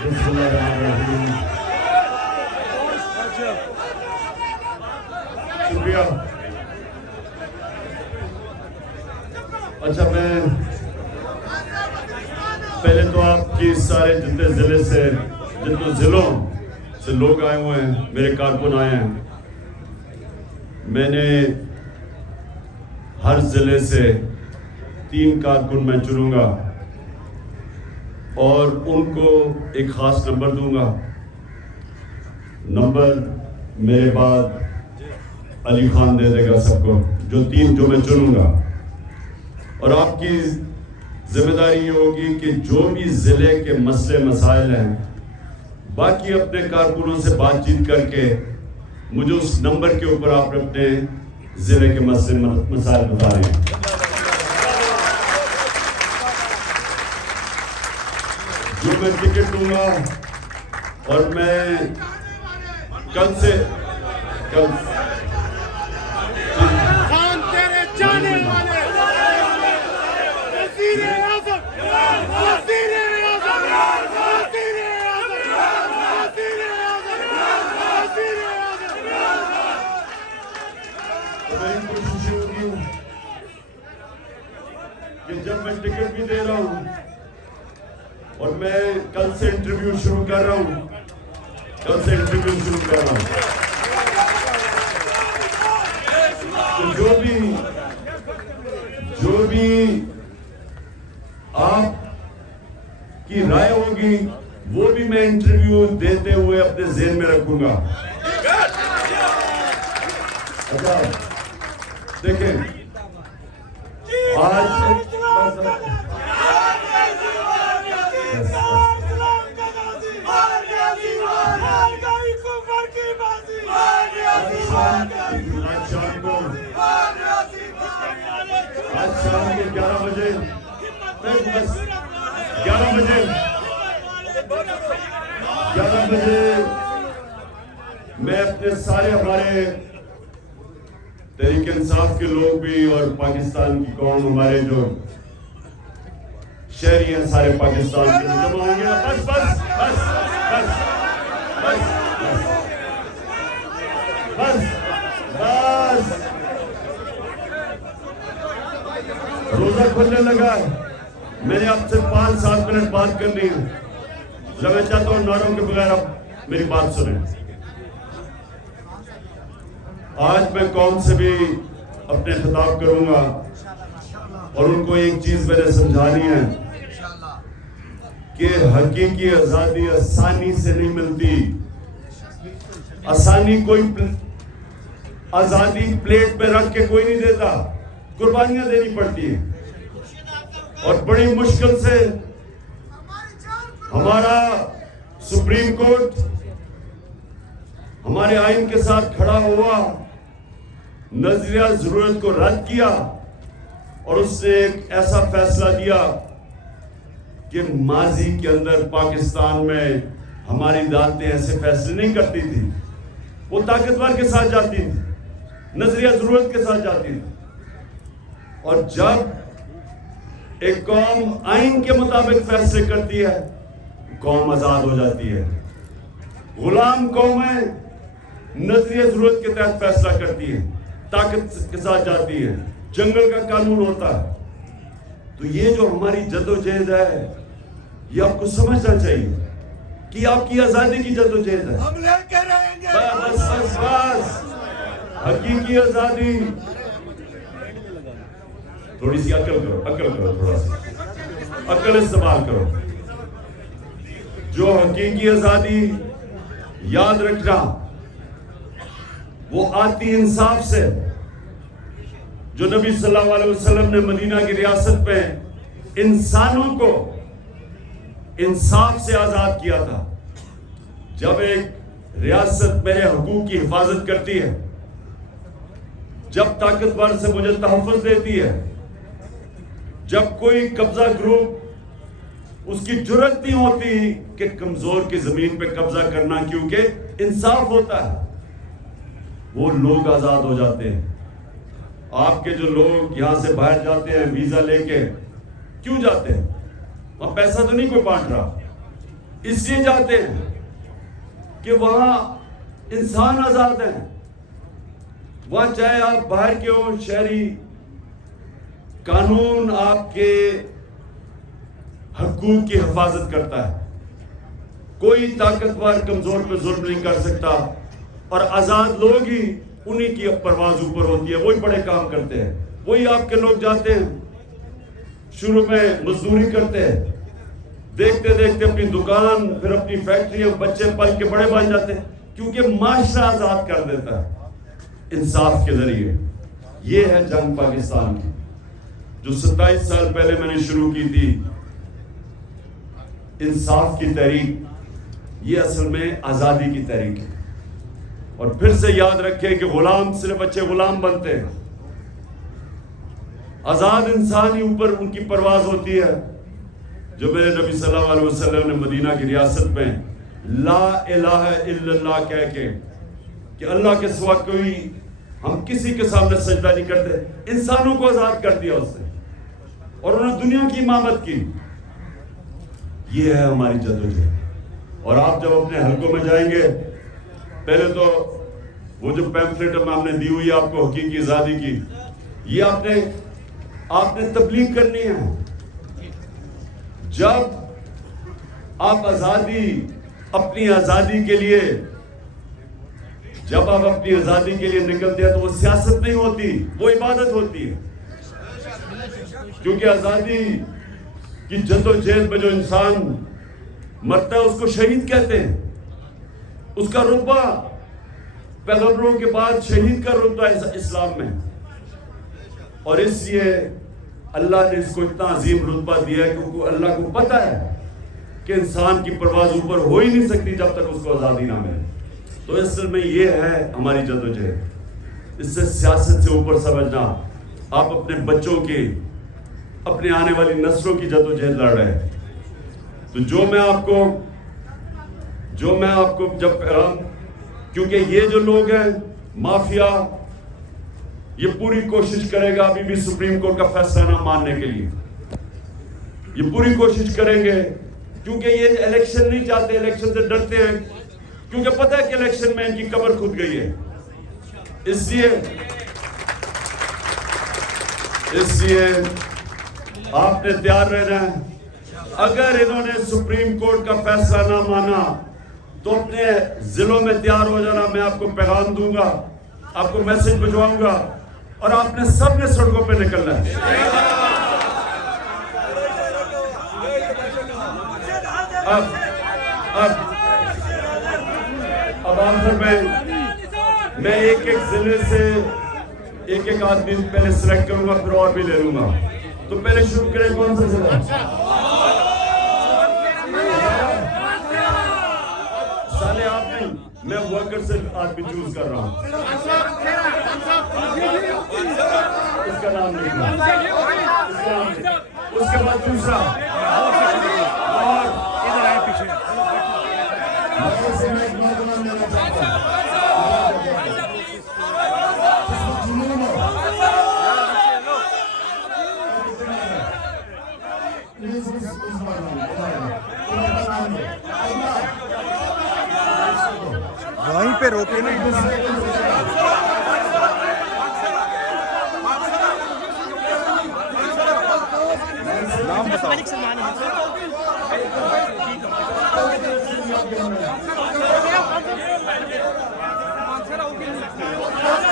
بسم اللہ الرحمن الرحیم. شکریہ. اچھا، میں پہلے تو آپ کی سارے جتنے ضلع سے جتنے ضلعوں سے لوگ آئے ہوئے ہیں، میرے کارکن آئے ہیں، میں نے ہر ضلع سے 3 کارکن میں چنوں گا اور ان کو ایک خاص نمبر دوں گا. نمبر میرے بعد علی خان دے دے گا سب کو، جو 3 جو میں چنوں گا. اور آپ کی ذمہ داری یہ ہوگی کہ جو بھی ضلع کے مسئلے مسائل ہیں، باقی اپنے کارکنوں سے بات چیت کر کے مجھے اس نمبر کے اوپر آپ اپنے ضلع کے مسئلے مسائل بتا رہے ہیں. جو میں ٹکٹ دوں گا اور میں کل سے کوشش ہوگی کہ جب میں ٹکٹ بھی دے رہا ہوں اور میں کل سے انٹرویو شروع کر رہا ہوں، تو جو بھی آپ کی رائے ہوگی وہ بھی میں انٹرویو دیتے ہوئے اپنے ذہن میں رکھوں گا. اچھا دیکھیں، آج شام کے 11 بجے میں اپنے سارے ہمارے تحریک انصاف کے لوگ بھی اور پاکستان کی قوم، ہمارے جو شہری ہیں سارے پاکستان کے جمع ہوں گے. بس بس بس بس بس بس بس روزہ کھلنے لگا ہے. میں نے آپ سے 5-7 منٹ بات کرنی ہے. میں چاہتا ہوں نعروں کے بغیر آپ میری بات سنیں. آج میں قوم سے بھی اپنے خطاب کروں گا اور ان کو ایک چیز میں نے سمجھانی ہے کہ حقیقی آزادی آسانی سے نہیں ملتی. آزادی پلیٹ پہ رکھ کے کوئی نہیں دیتا، قربانیاں دینی پڑتی ہیں. اور بڑی مشکل سے ہمارا سپریم کورٹ ہمارے آئین کے ساتھ کھڑا ہوا، نظریہ ضرورت کو رد کیا اور اس نے ایک ایسا فیصلہ دیا کہ ماضی کے اندر پاکستان میں ہماری عدالتیں ایسے فیصلے نہیں کرتی تھی. وہ طاقتور کے ساتھ جاتی تھی، نظریہ ضرورت کے ساتھ جاتی تھی. اور جب ایک قوم آئین کے مطابق فیصلے کرتی ہے، قوم آزاد ہو جاتی ہے. غلام قومیں نظریہ ضرورت کے تحت فیصلہ کرتی ہے، طاقت کے ساتھ جاتی ہے، جنگل کا قانون ہوتا ہے. تو یہ جو ہماری جدوجہد ہے، یہ آپ کو سمجھنا چاہیے کہ آپ کی آزادی کی جدوجہد ہے. ہم لے کے رہیں گے. بس بس بس حقیقی آزادی. تھوڑی سی عقل کرو تھوڑا سا عقل استعمال کرو. جو حقیقی آزادی، یاد رکھنا، وہ آتی انصاف سے. جو نبی صلی اللہ علیہ وسلم نے مدینہ کی ریاست میں انسانوں کو انصاف سے آزاد کیا تھا. جب ایک ریاست میرے حقوق کی حفاظت کرتی ہے، جب طاقتور سے مجھے تحفظ دیتی ہے، جب کوئی قبضہ گروپ اس کی جرت نہیں ہوتی کہ کمزور کی زمین پہ قبضہ کرنا، کیونکہ انصاف ہوتا ہے، وہ لوگ آزاد ہو جاتے ہیں. آپ کے جو لوگ یہاں سے باہر جاتے ہیں ویزا لے کے، کیوں جاتے ہیں؟ وہاں پیسہ تو نہیں کوئی بانٹ رہا. اس لیے جاتے ہیں کہ وہاں انسان آزاد ہیں. وہاں چاہے آپ باہر کے ہوں شہری، قانون آپ کے حقوق کی حفاظت کرتا ہے. کوئی طاقتور کمزور پہ ظلم نہیں کر سکتا، اور آزاد لوگ ہی انہی کی پرواز اوپر ہوتی ہے، وہی بڑے کام کرتے ہیں. وہی آپ کے لوگ جاتے ہیں، شروع میں مزدوری کرتے ہیں، دیکھتے دیکھتے اپنی دکان، پھر اپنی فیکٹری، بچے پل کے بڑے بن جاتے ہیں، کیونکہ معاشرہ آزاد کر دیتا ہے انصاف کے ذریعے. یہ ہے جنگ پاکستان کی، جو 27 سال پہلے میں نے شروع کی تھی، انصاف کی تحریک. یہ اصل میں آزادی کی تحریک ہے. اور پھر سے یاد رکھیں کہ غلام صرف اچھے غلام بنتے ہیں، آزاد انسان ہی اوپر ان کی پرواز ہوتی ہے. جو میرے نبی صلی اللہ علیہ وسلم نے مدینہ کی ریاست میں لا الہ الا اللہ کہہ کے کہ اللہ کے سوا کوئی، ہم کسی کے سامنے سجدہ نہیں کرتے، انسانوں کو آزاد کر دیا اس نے، اور انہوں نے دنیا کی امامت کی. یہ ہے ہماری جدوجہد. اور آپ جب اپنے حلقوں میں جائیں گے، پہلے تو وہ جو پیمفلیٹ ہم نے دی ہوئی آپ کو حقیقی آزادی کی، یہ آپ نے تبلیغ کرنی ہے. جب آپ اپنی آزادی کے لیے، جب آپ اپنی آزادی کے لیے نکلتے ہیں تو وہ سیاست نہیں ہوتی، وہ عبادت ہوتی ہے. کیونکہ آزادی کی جدوجہد میں جو انسان مرتا ہے اس کو شہید کہتے ہیں. اس کا رتبہ پیغمبروں کے بعد شہید کا رتبہ ہے اسلام میں. اور اس لیے اللہ نے اس کو اتنا عظیم رتبہ دیا ہے کیونکہ اللہ کو پتہ ہے کہ انسان کی پرواز اوپر ہو ہی نہیں سکتی جب تک اس کو آزادی نہ ملے. تو اصل میں یہ ہے ہماری جدوجہد. اس سے سیاست سے اوپر سمجھنا، آپ اپنے بچوں کی، اپنے آنے والی نسلوں کی جدوجہد لڑ رہے ہیں. تو جو میں آپ کو جب پیغام، کیونکہ یہ جو لوگ ہیں مافیا، یہ پوری کوشش کرے گا ابھی بھی سپریم کورٹ کا فیصلہ نہ ماننے کے لیے. یہ پوری کوشش کریں گے کیونکہ یہ الیکشن نہیں چاہتے، الیکشن سے ڈرتے ہیں، کیونکہ پتہ ہے کہ الیکشن میں ان کی قبر کھود گئی ہے. اس لیے آپ نے تیار رہنا ہے. اگر انہوں نے سپریم کورٹ کا فیصلہ نہ مانا تو اپنے ضلعوں میں تیار ہو جانا. میں آپ کو پیغام دوں گا، آپ کو میسج بھجواؤں گا، اور آپ نے سب نے سڑکوں پہ نکلنا ہے. اب آخر میں ایک ضلع سے ایک آدمی پہلے سلیکٹ کروں گا، پھر اور بھی لے لوں گا. تو پہلے شروع کریں کون سا ضلع؟ سالے آپ نہیں، میں ورکر سے آدمی چوز کر رہا ہوں. اس کا نام نہیں، اس کے بعد دوسرا. اور ادھر آئے پیچھے. وہیں پہ روکے نہیں. نام بتاؤ. ملک سلمان ہے.